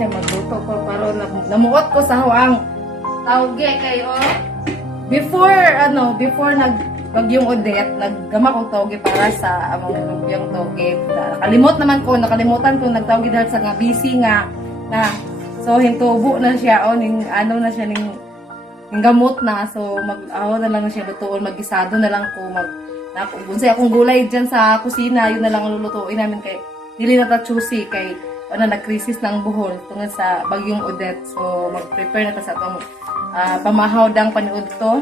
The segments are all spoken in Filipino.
siya magluto ko para namuot ko sa huang tawge kayo. Before bagyong Odette, naggama kong tawge para sa among lumpiang tawge. Nakalimutan ko nagtawge dahil sa nga busy nga na So hintubo na siya o ning ano na siya ning gamot na. So mag-awa na lang na siya lutuon, magisado na lang ko unsay akong gulay diyan sa kusina, yun na lang ang lulutuin namin kay dili na ta choosy kay nag-crisis na ang buhol tungod sa bagyong Odette. So mag-prepare na ta sa atong pamahaw dang paniud to.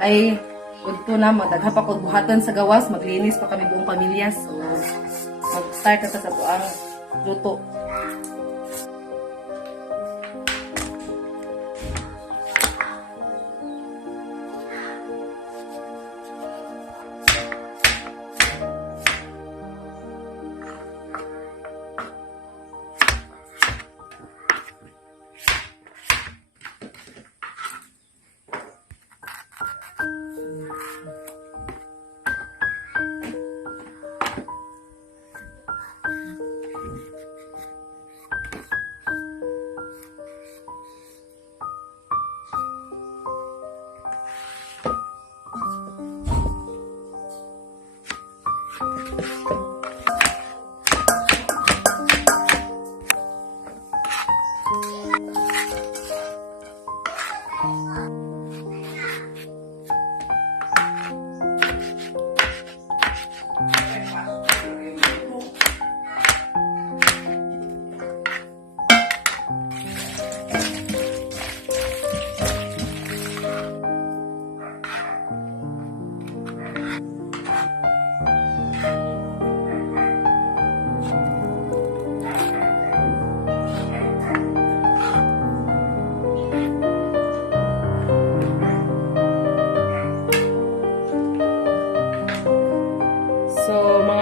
Ay udto na madagha pa kog buhaton sa gawas, maglinis pa kami buong pamilya. So mag-start na ta sa tuang luto.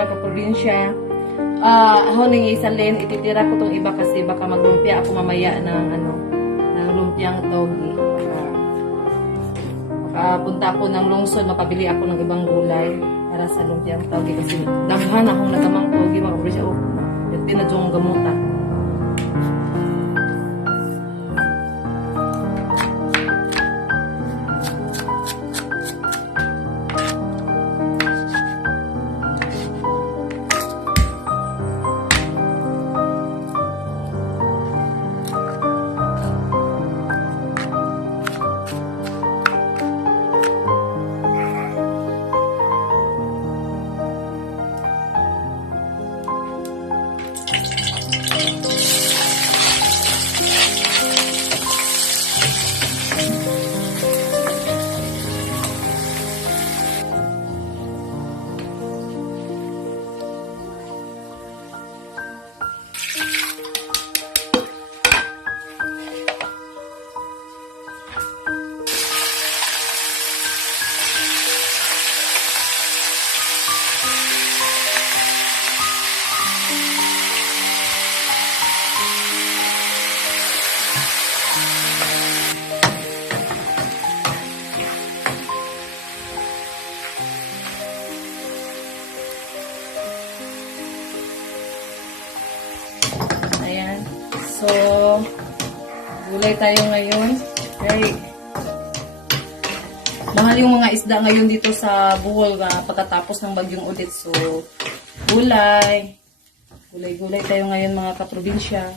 Probinsya. Ako nang isalin, ititira ko tong iba kasi baka maglumpia ako mamaya ng lumpiang togi. Punta ako ng lungsod, makabili ako ng ibang gulay para sa lumpiang togi kasi dabuhan akong nagamang togi, mga probinsya. Yung pinadyong gamutan. So, gulay tayo ngayon. Okay. Mahal yung mga isda ngayon dito sa Bohol pagkatapos ng bagyong Odette. So, gulay. Gulay-gulay tayo ngayon mga kaprobinsya.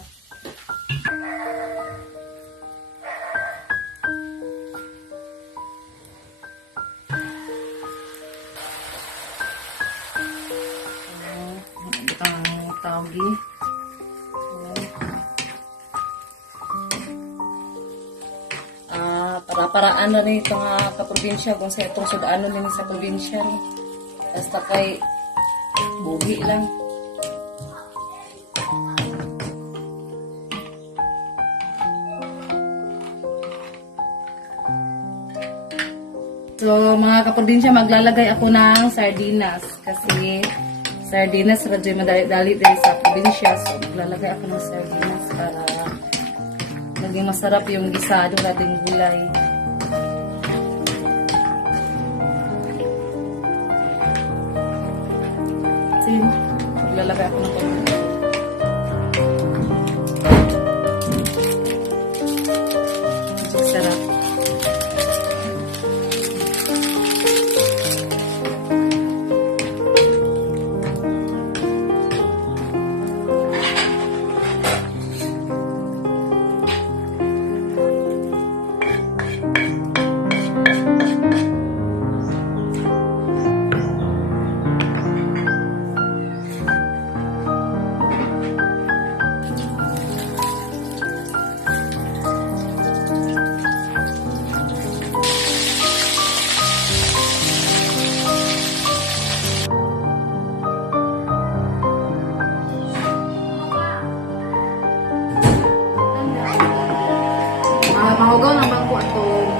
Ang tawgi. Para-paraan na rin itong kaprobinsya kung sa itong sudaanon din sa probinsya rin. Basta kay buhi lang. So mga kaprobinsya, maglalagay ako ng sardinas kasi sardinas radyo madali-dali din sa probinsya. So maglalagay ako ng sardinas para naging masarap yung gisado nating gulay. Kasi maglalagay ako ng konti. Sarap. mahugaw ng bangko atong